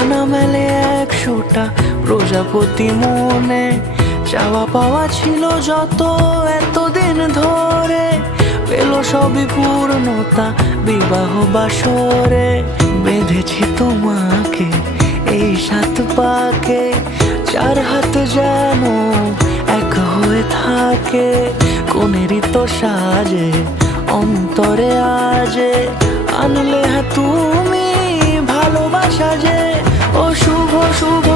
ডানা মেলে 100টা প্রজাপতি মনে, চাওয়া পাওয়া ছিল যত এতদিন ধরে, পেল সবই পূর্ণতা বিবাহ বাসরে। বেঁধেছি তোমাকে এই 7 পাকে, 4 হাত যেন এক হয়ে থাকে, কোনেরই তো সাজে অন্তরে আজে আনলে তুমি ভালোবাসা যে। ও শুভ শুভ